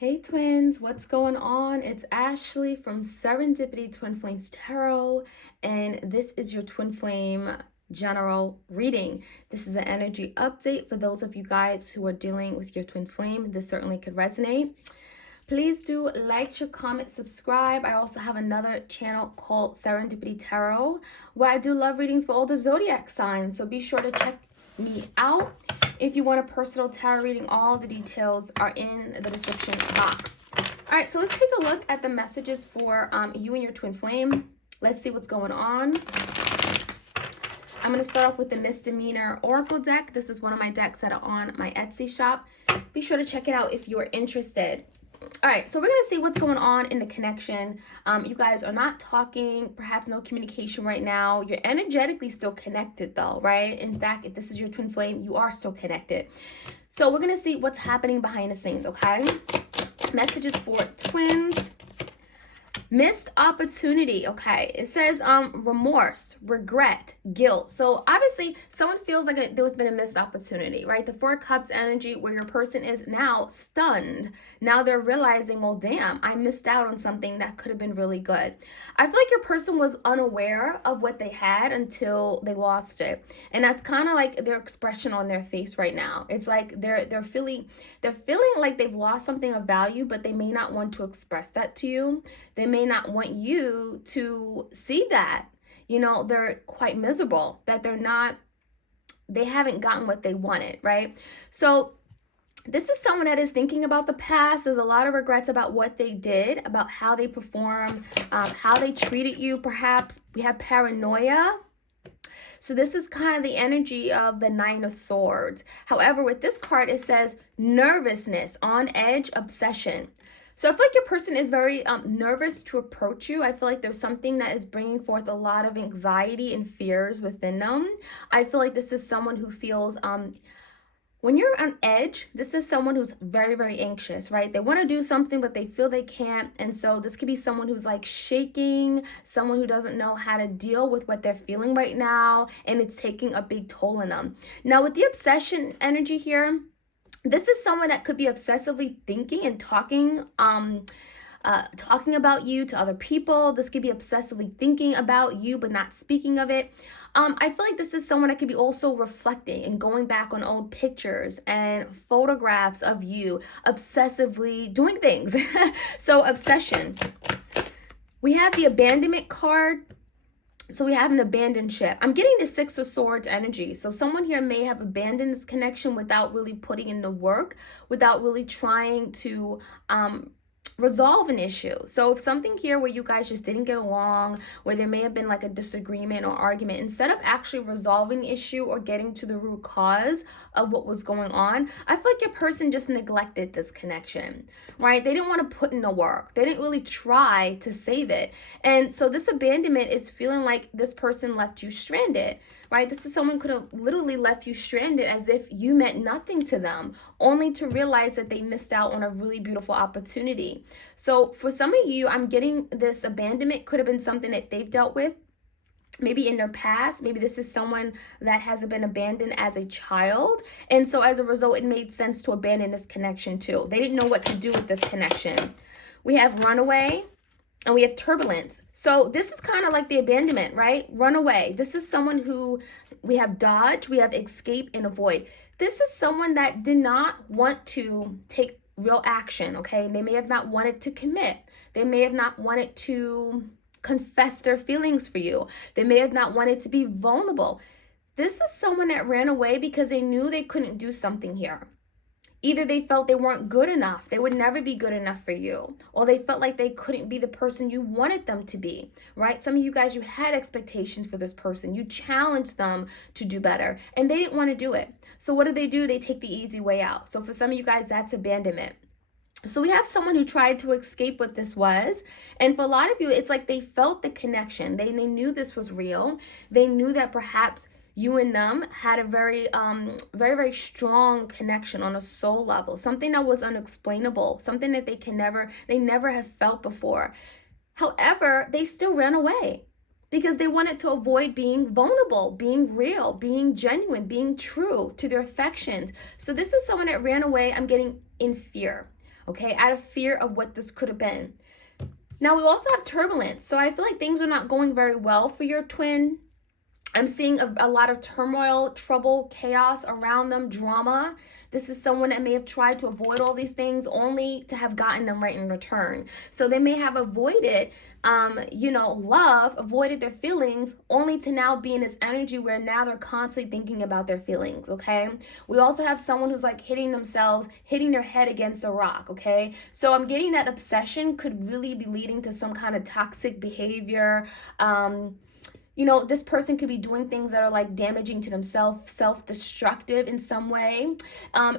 Hey twins, what's going on? It's Ashley from Serendipity Twinflames Tarot, and this is your Twin Flame general reading. This is an energy update for those of you guys who are dealing with your twin flame. This certainly could resonate. Please do like, share, comment, subscribe. I also have another channel called Serendipity Tarot where I do love readings for all the zodiac signs, so be sure to check me out. If you want a personal tarot reading, all the details are in the description box. All right, so let's take a look at the messages for you and your twin flame. Let's see what's going on. I'm going to start off with the Misdemeanor Oracle deck. This is one of my decks that are on my Etsy shop. Be sure to check it out if you are interested. All right, so we're going to see what's going on in the connection. You guys are not talking, perhaps no communication right now. You're energetically still connected though, right? In fact, if this is your twin flame, you are still connected. So we're going to see what's happening behind the scenes, okay? Messages for twins. Missed opportunity, okay? It says remorse, regret, guilt. So obviously someone feels like there's been a missed opportunity, right? The Four Cups energy where your person is now stunned. Now they're realizing, well, damn, I missed out on something that could have been really good. I feel like your person was unaware of what they had until they lost it. And that's kind of like their expression on their face right now. It's like they're feeling like they've lost something of value, but they may not want to express that to you. They may not want you to see that. You know, they're quite miserable, that they haven't gotten what they wanted, right? So this is someone that is thinking about the past. There's a lot of regrets about what they did, about how they performed, how they treated you, perhaps. We have paranoia. So this is kind of the energy of the Nine of Swords. However, with this card, it says nervousness, on edge, obsession. So I feel like your person is very nervous to approach you. I feel like there's something that is bringing forth a lot of anxiety and fears within them. I feel like this is someone who feels, when you're on edge, this is someone who's very, very anxious, right? They want to do something, but they feel they can't. And so this could be someone who's like shaking, someone who doesn't know how to deal with what they're feeling right now. And it's taking a big toll on them. Now with the obsession energy here, this is someone that could be obsessively thinking and talking about you to other people. This could be obsessively thinking about you but not speaking of it. I feel like this is someone that could be also reflecting and going back on old pictures and photographs of you, obsessively doing things. So obsession. We have the abandonment card. So we have an abandoned ship. I'm getting the Six of Swords energy. So someone here may have abandoned this connection without really putting in the work, without really trying to resolve an issue. So if something here where you guys just didn't get along, where there may have been like a disagreement or argument, instead of actually resolving the issue or getting to the root cause of what was going on, I feel like your person just neglected this connection, right? They didn't want to put in the work. They didn't really try to save it. And so this abandonment is feeling like this person left you stranded, right? This is someone could have literally left you stranded as if you meant nothing to them, only to realize that they missed out on a really beautiful opportunity. So for some of you, I'm getting this abandonment could have been something that they've dealt with, maybe in their past. Maybe this is someone that hasn't been abandoned as a child. And so as a result, it made sense to abandon this connection too. They didn't know what to do with this connection. We have runaway. And we have turbulence. So this is kind of like the abandonment, right? Runaway. This is someone who we have dodge, we have escape and avoid. This is someone that did not want to take real action, okay? They may have not wanted to commit. They may have not wanted to confess their feelings for you. They may have not wanted to be vulnerable. This is someone that ran away because they knew they couldn't do something here. Either they felt they weren't good enough, they would never be good enough for you, or they felt like they couldn't be the person you wanted them to be, right? Some of you guys, you had expectations for this person. You challenged them to do better, and they didn't want to do it. So what do? They take the easy way out. So for some of you guys, that's abandonment. So we have someone who tried to escape what this was. And for a lot of you, it's like they felt the connection. They knew this was real. They knew that perhaps you and them had a very, very strong connection on a soul level, something that was unexplainable, something that they never have felt before. However, they still ran away because they wanted to avoid being vulnerable, being real, being genuine, being true to their affections. So this is someone that ran away, I'm getting, in fear. okay, out of fear of what this could have been. Now, we also have turbulence. So I feel like things are not going very well for your twin. I'm seeing a lot of turmoil, trouble, chaos around them, drama. This is someone that may have tried to avoid all these things only to have gotten them right in return. So they may have avoided, love, avoided their feelings, only to now be in this energy where now they're constantly thinking about their feelings, okay? We also have someone who's like hitting themselves, hitting their head against a rock, okay? So I'm getting that obsession could really be leading to some kind of toxic behavior. This person could be doing things that are like damaging to themselves, self-destructive in some way.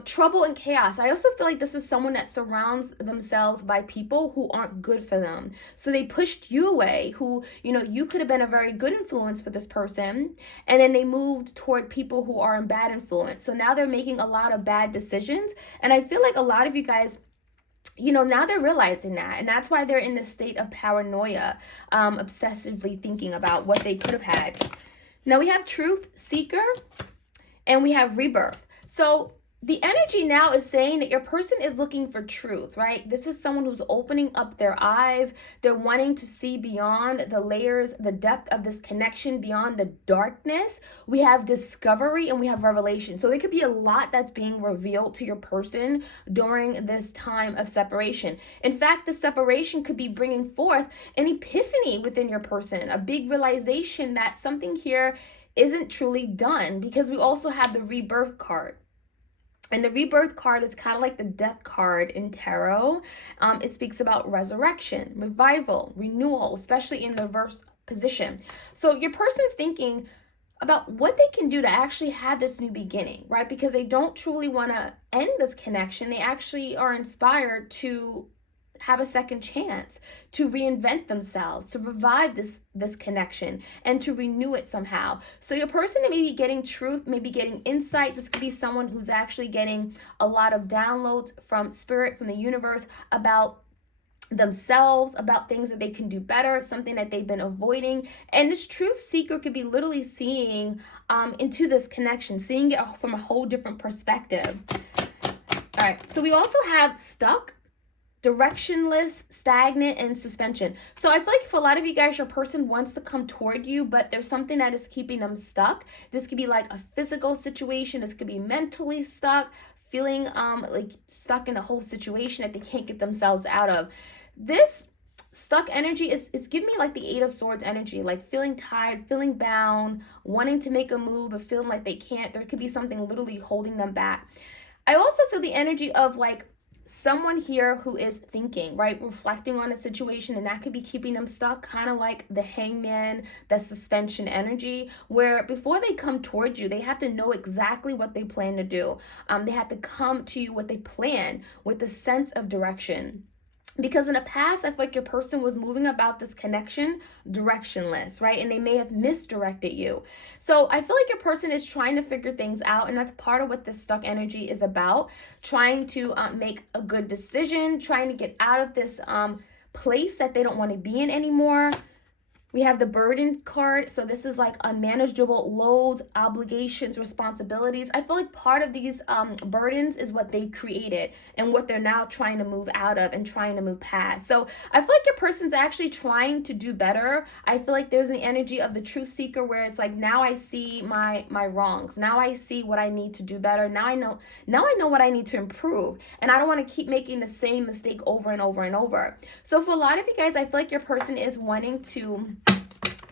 Trouble and chaos. I also feel like this is someone that surrounds themselves by people who aren't good for them. So they pushed you away, who, you could have been a very good influence for this person. And then they moved toward people who are in bad influence. So now they're making a lot of bad decisions. And I feel like a lot of you guys, now they're realizing that, and that's why they're in this state of paranoia, obsessively thinking about what they could have had. Now we have truth seeker and we have rebirth. So the energy now is saying that your person is looking for truth, right? This is someone who's opening up their eyes. They're wanting to see beyond the layers, the depth of this connection, beyond the darkness. We have discovery and we have revelation. So there could be a lot that's being revealed to your person during this time of separation. In fact, the separation could be bringing forth an epiphany within your person, a big realization that something here isn't truly done, because we also have the rebirth card. And the rebirth card is kind of like the death card in tarot. It speaks about resurrection, revival, renewal, especially in the reverse position. So your person's thinking about what they can do to actually have this new beginning, right? Because they don't truly want to end this connection. They actually are inspired to have a second chance, to reinvent themselves, to revive this connection, and to renew it somehow. So your person may be getting truth, maybe getting insight. This could be someone who's actually getting a lot of downloads from spirit, from the universe, about themselves, about things that they can do better, something that they've been avoiding. And this truth seeker could be literally seeing into this connection, seeing it from a whole different perspective. All right, so we also have stuck, directionless, stagnant, and suspension. So I feel like for a lot of you guys, your person wants to come toward you, but there's something that is keeping them stuck. This could be like a physical situation. This could be mentally stuck, feeling like stuck in a whole situation that they can't get themselves out of. This stuck energy is giving me like the Eight of Swords energy, like feeling tired, feeling bound, wanting to make a move, but feeling like they can't. There could be something literally holding them back. I also feel the energy of like someone here who is thinking, right, reflecting on a situation, and that could be keeping them stuck, kind of like the hangman, the suspension energy, where before they come towards you, they have to know exactly what they plan to do. They have to come to you with a plan, with a sense of direction. Because in the past, I feel like your person was moving about this connection directionless, right? And they may have misdirected you. So I feel like your person is trying to figure things out, and that's part of what this stuck energy is about. Trying to make a good decision, trying to get out of this place that they don't want to be in anymore. We have the burden card. So this is like unmanageable loads, obligations, responsibilities. I feel like part of these burdens is what they created and what they're now trying to move out of and trying to move past. So I feel like your person's actually trying to do better. I feel like there's an energy of the truth seeker where it's like, now I see my wrongs. Now I see what I need to do better. Now I know what I need to improve. And I don't want to keep making the same mistake over and over and over. So for a lot of you guys, I feel like your person is wanting to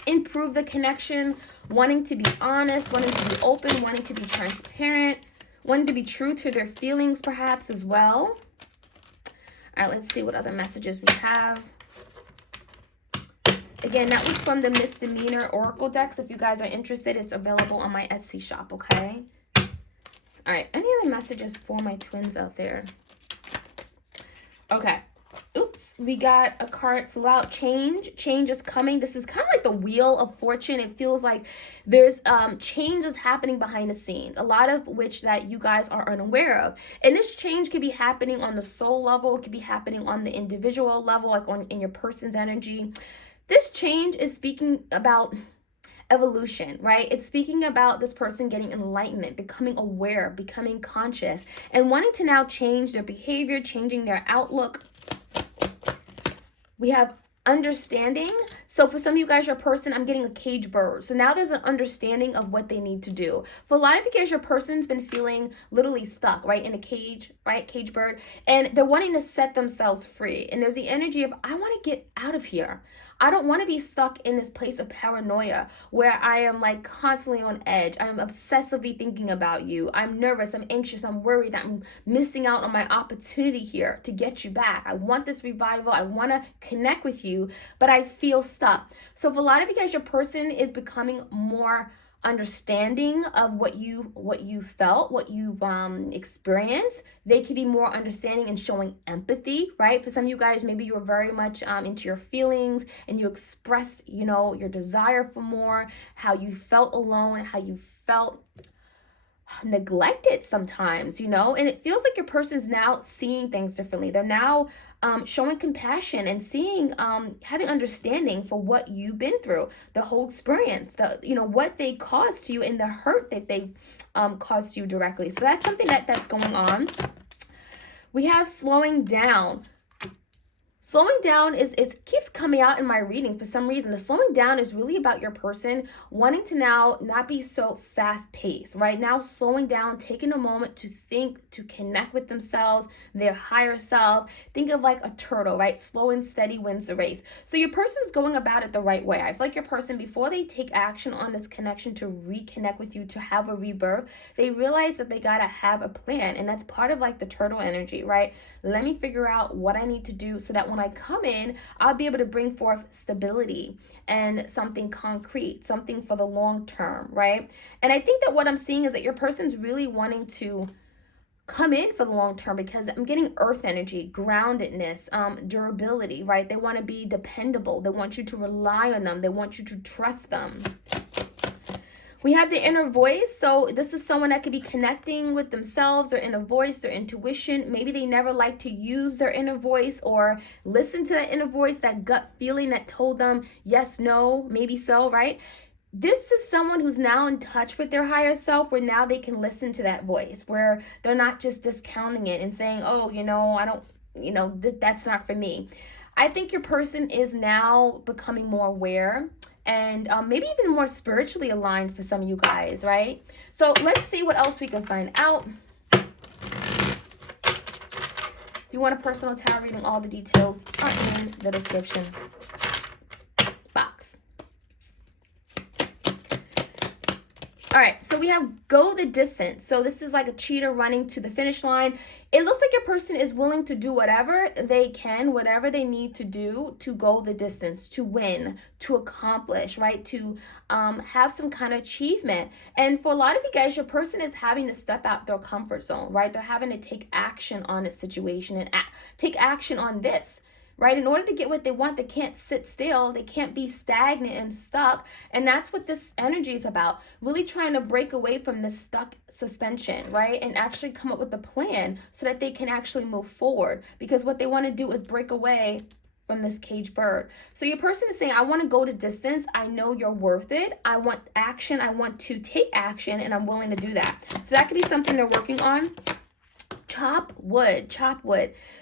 improve the connection, wanting to be honest, wanting to be open, wanting to be transparent, wanting to be true to their feelings perhaps as well. All right, let's see what other messages we have. Again, that was from the Misdemeanor Oracle deck. So if you guys are interested, it's available on my Etsy shop, okay? All right, any other messages for my twins out there? Okay. Oops, we got a card flew out. Change is coming. This is kind of like the Wheel of Fortune. It feels like there's changes happening behind the scenes, a lot of which that you guys are unaware of. And this change could be happening on the soul level. It could be happening on the individual level, like in your person's energy. This change is speaking about evolution, right? It's speaking about this person getting enlightenment, becoming aware, becoming conscious, and wanting to now change their behavior, changing their outlook. We have understanding. So for some of you guys, your person, I'm getting a cage bird. So now there's an understanding of what they need to do. For a lot of you guys, your person's been feeling literally stuck, right, in a cage, right, cage bird, and they're wanting to set themselves free. And there's the energy of, I want to get out of here. I don't want to be stuck in this place of paranoia where I am like constantly on edge. I'm obsessively thinking about you. I'm nervous. I'm anxious. I'm worried. I'm missing out on my opportunity here to get you back. I want this revival. I want to connect with you, but I feel stuck. So for a lot of you guys, your person is becoming more understanding of what you felt, what you experienced. They could be more understanding and showing empathy, right? For some of you guys, maybe you were very much into your feelings and you expressed, your desire for more, how you felt alone, how you felt neglected sometimes, and it feels like your person's now seeing things differently. They're now showing compassion and seeing, having understanding for what you've been through, the whole experience, what they caused to you and the hurt that they caused to you directly. So that's something that's going on. We have slowing down. Slowing down it keeps coming out in my readings for some reason. The slowing down is really about your person wanting to now not be so fast paced, right? Now slowing down, taking a moment to think, to connect with themselves, their higher self. Think of like a turtle, right? Slow and steady wins the race. So your person's going about it the right way. I feel like your person, before they take action on this connection to reconnect with you, to have a rebirth, they realize that they gotta have a plan. And that's part of like the turtle energy, right? Let me figure out what I need to do so that when I come in, I'll be able to bring forth stability and something concrete, something for the long term, right? And I think that what I'm seeing is that your person's really wanting to come in for the long term because I'm getting earth energy, groundedness, durability, right? They want to be dependable. They want you to rely on them. They want you to trust them. We have the inner voice. So this is someone that could be connecting with themselves, their inner voice, their intuition. Maybe they never like to use their inner voice or listen to that inner voice, that gut feeling that told them yes, no, maybe so, right? This is someone who's now in touch with their higher self, where now they can listen to that voice, where they're not just discounting it and saying, oh, I don't, that's not for me. I think your person is now becoming more aware and maybe even more spiritually aligned for some of you guys, right? So let's see what else we can find out. If you want a personal tarot reading, all the details are in the description box. All right, so we have go the distance. So this is like a cheater running to the finish line. It looks like your person is willing to do whatever they can, whatever they need to do to go the distance, to win, to accomplish, right? To have some kind of achievement. And for a lot of you guys, your person is having to step out their comfort zone, right? They're having to take action on a situation and take action on this. Right? In order to get what they want, they can't sit still. They can't be stagnant and stuck. And that's what this energy is about. Really trying to break away from this stuck suspension, right? And actually come up with a plan so that they can actually move forward. Because what they want to do is break away from this cage bird. So your person is saying, I want to go to distance. I know you're worth it. I want action. I want to take action, and I'm willing to do that. So that could be something they're working on. Chop wood.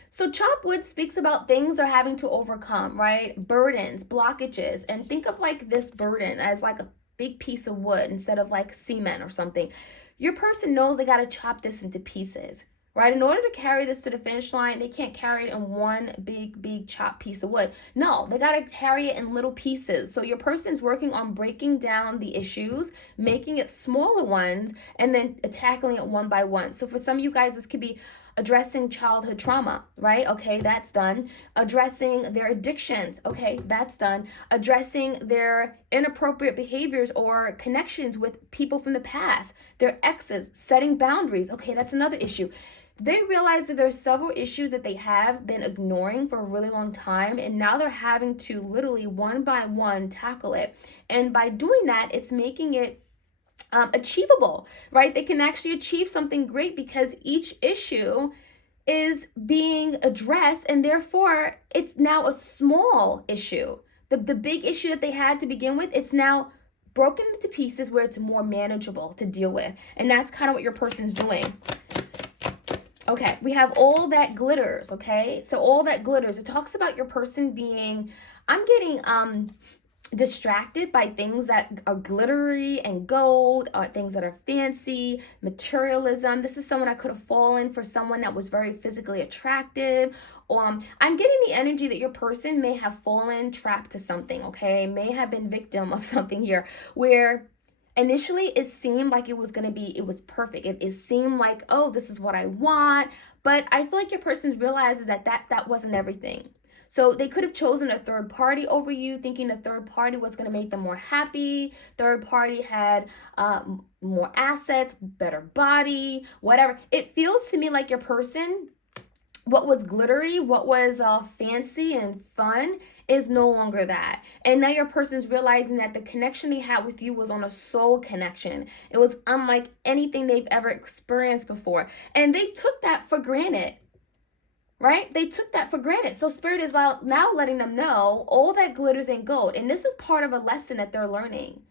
So chop wood speaks about things they're having to overcome, right? Burdens, blockages, and think of like this burden as like a big piece of wood instead of like cement or something. Your person knows they got to chop this into pieces, right? In order to carry this to the finish line, they can't carry it in one big chopped piece of wood. No, they got to carry it in little pieces. So your person's working on breaking down the issues, making it smaller ones, and then tackling it one by one. So for some of you guys, this could be addressing childhood trauma, right? Okay, that's done. Addressing their addictions. Okay, that's done. Addressing their inappropriate behaviors or connections with people from the past, their exes, setting boundaries. Okay, that's another issue. They realize that there's several issues that they have been ignoring for a really long time, and now they're having to literally one by one tackle it. And by doing that, it's making it achievable, right? They can actually achieve something great because each issue is being addressed, and therefore it's now a small issue. The big issue that they had to begin with, it's now broken into pieces where it's more manageable to deal with. And that's kind of what your person's doing. Okay, we have all that glitters, okay? So all that glitters, it talks about your person being, I'm getting distracted by things that are glittery and gold, things that are fancy, materialism. This is someone I could have fallen for, someone that was very physically attractive. I'm getting the energy that your person may have fallen trapped to something, okay? May have been victim of something here where initially it seemed like it was perfect. It seemed like, oh, this is what I want. But I feel like your person realizes that wasn't everything. So they could have chosen a third party over you, thinking the third party was going to make them more happy. Third party had more assets, better body, whatever. It feels to me like your person, what was glittery, what was fancy and fun, is no longer that. And now your person's realizing that the connection they had with you was on a soul connection. It was unlike anything they've ever experienced before. And they took that for granted, right? They took that for granted. So Spirit is now letting them know all that glitters and gold. And this is part of a lesson that they're learning,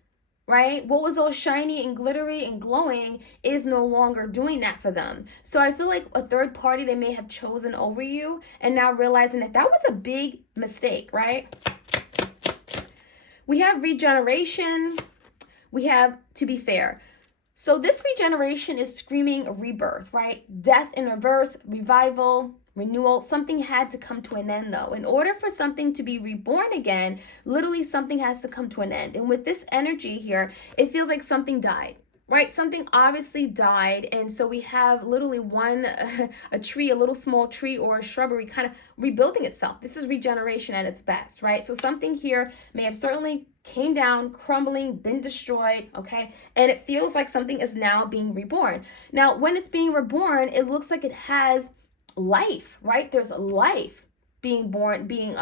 right? What was all shiny and glittery and glowing is no longer doing that for them. So I feel like a third party they may have chosen over you and now realizing that was a big mistake, right? We have regeneration. We have to be fair. So this regeneration is screaming rebirth, right? Death in reverse, revival, renewal. Something had to come to an end though. In order for something to be reborn again, literally something has to come to an end. And with this energy here, it feels like something died, right? Something obviously died. And so we have literally a tree, a little small tree or a shrubbery kind of rebuilding itself. This is regeneration at its best, right? So something here may have certainly came down, crumbling, been destroyed, okay? And it feels like something is now being reborn. Now, when it's being reborn, it looks like it has life, right? There's life being born, being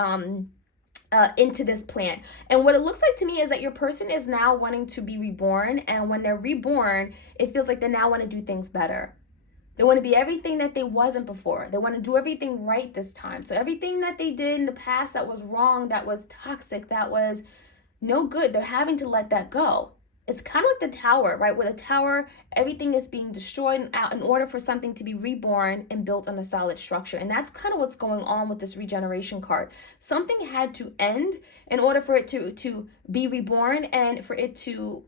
into this plant. And what it looks like to me is that your person is now wanting to be reborn. And when they're reborn, it feels like they now want to do things better. They want to be everything that they wasn't before. They want to do everything right this time. So everything that they did in the past that was wrong, that was toxic, that was no good, they're having to let that go. It's kind of like the tower, right? Where the tower, everything is being destroyed in order for something to be reborn and built on a solid structure. And that's kind of what's going on with this regeneration card. Something had to end in order for it to be reborn and for it to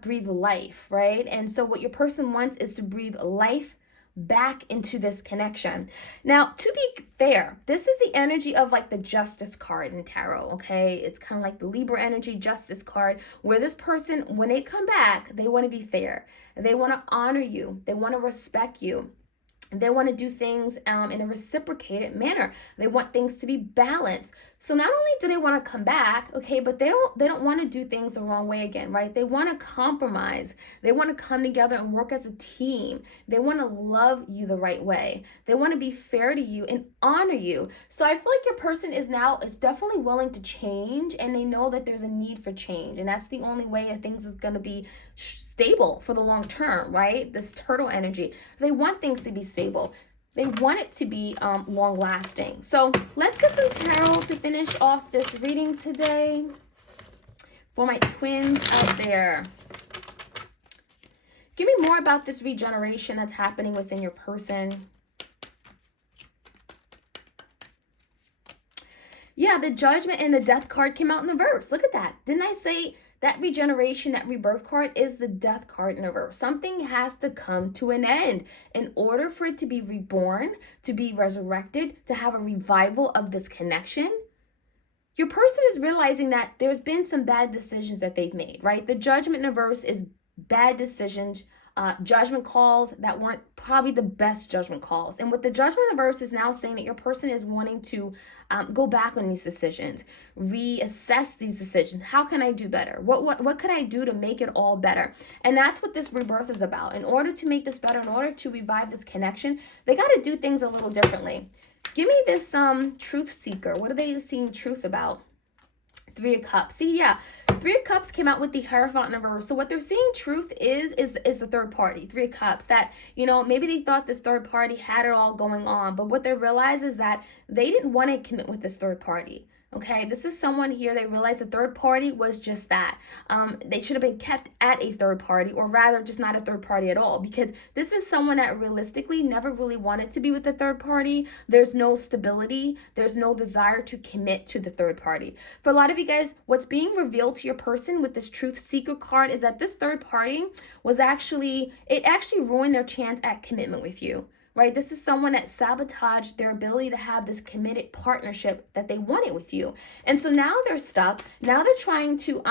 breathe life, right? And so what your person wants is to breathe life back into this connection. Now, to be fair, this is the energy of like the Justice card in tarot, okay? It's kind of like the Libra energy Justice card, where this person, when they come back, they want to be fair. They want to honor you. They want to respect you. They want to do things in a reciprocated manner. They want things to be balanced. So not only do they want to come back, okay, but they don't want to do things the wrong way again, right? They want to compromise. They want to come together and work as a team. They want to love you the right way. They want to be fair to you and honor you. So I feel like your person is definitely willing to change, and they know that there's a need for change, and that's the only way that things is going to be stable for the long term, right? This turtle energy. They want things to be stable. They want it to be long lasting. So let's get some tarot to finish off this reading today for my twins out there. Give me more about this regeneration that's happening within your person. Yeah, the Judgment and the Death card came out in the reverse. Look at that. Didn't I say that regeneration, that rebirth card is the Death card in reverse? Something has to come to an end in order for it to be reborn, to be resurrected, to have a revival of this connection. Your person is realizing that there's been some bad decisions that they've made, right? The Judgment in reverse is bad decisions, judgment calls that weren't probably the best judgment calls. And what the Judgment in reverse is now saying that your person is wanting to go back on these decisions, reassess these decisions. How can I do better? What could I do to make it all better? And that's what this rebirth is about. In order to make this better, in order to revive this connection, they got to do things a little differently. Give me this truth seeker. What are they seeing truth about? Three of Cups. See, yeah, Three of Cups came out with the Hierophant in reverse. So what they're seeing truth is the third party. Three of Cups. That, maybe they thought this third party had it all going on, but what they realize is that they didn't want to commit with this third party. Okay, this is someone here, they realized the third party was just that. They should have been kept at a third party, or rather just not a third party at all, because this is someone that realistically never really wanted to be with the third party. There's no stability, there's no desire to commit to the third party. For a lot of you guys, what's being revealed to your person with this truth seeker card is that this third party was actually ruined their chance at commitment with you. Right? This is someone that sabotaged their ability to have this committed partnership that they wanted with you. And so now they're stuck. Now they're trying to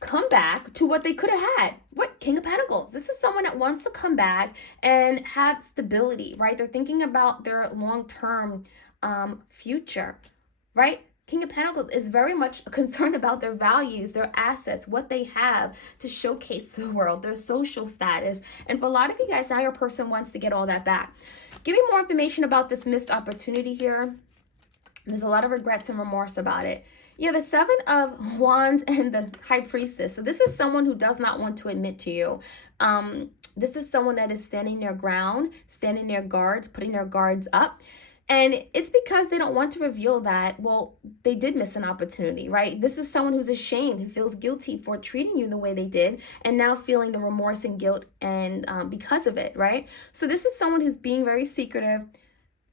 come back to what they could have had. What? King of Pentacles. This is someone that wants to come back and have stability, right? They're thinking about their long-term future, right? King of Pentacles is very much concerned about their values, their assets, what they have to showcase to the world, their social status. And for a lot of you guys, now your person wants to get all that back. Give me more information about this missed opportunity here. There's a lot of regrets and remorse about it. Yeah, the Seven of Wands and the High Priestess. So this is someone who does not want to admit to you. This is someone that is standing their ground, standing their guards, putting their guards up. And it's because they don't want to reveal that, well, they did miss an opportunity, right? This is someone who's ashamed, who feels guilty for treating you the way they did, and now feeling the remorse and guilt and because of it, right? So this is someone who's being very secretive.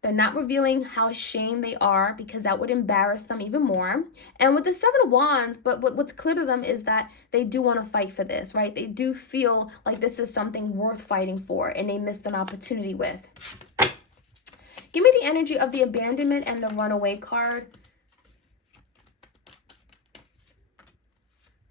They're not revealing how ashamed they are because that would embarrass them even more. And with the Seven of Wands, but what's clear to them is that they do want to fight for this, right? They do feel like this is something worth fighting for, and they missed an opportunity with. Give me the energy of the abandonment and the runaway card.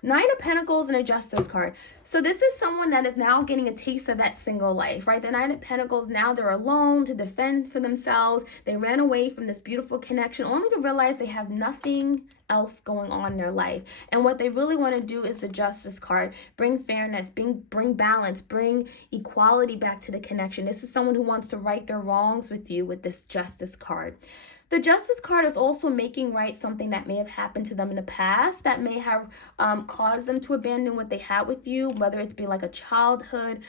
Nine of Pentacles and a Justice card. So this is someone that is now getting a taste of that single life, right? The Nine of Pentacles, now they're alone to defend for themselves. They ran away from this beautiful connection only to realize they have nothing else going on in their life. And what they really want to do is the Justice card. Bring fairness, bring balance, bring equality back to the connection. This is someone who wants to right their wrongs with you with this Justice card. The Justice card is also making right something that may have happened to them in the past that may have caused them to abandon what they had with you, whether it's be like a childhood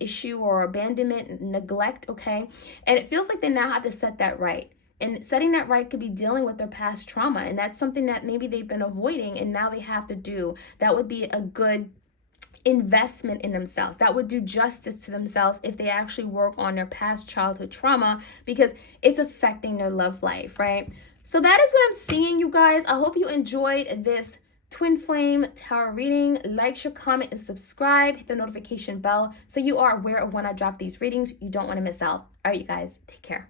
issue or abandonment, neglect, okay? And it feels like they now have to set that right. And setting that right could be dealing with their past trauma, and that's something that maybe they've been avoiding and now they have to do. That would be a good investment in themselves. That would do justice to themselves if they actually work on their past childhood trauma, because it's affecting their love life, right? So that is what I'm seeing, you guys. I hope you enjoyed this Twin Flame Tarot reading. Like, share, comment, and subscribe. Hit the notification bell so you are aware of when I drop these readings. You don't want to miss out. All right, you guys, take care.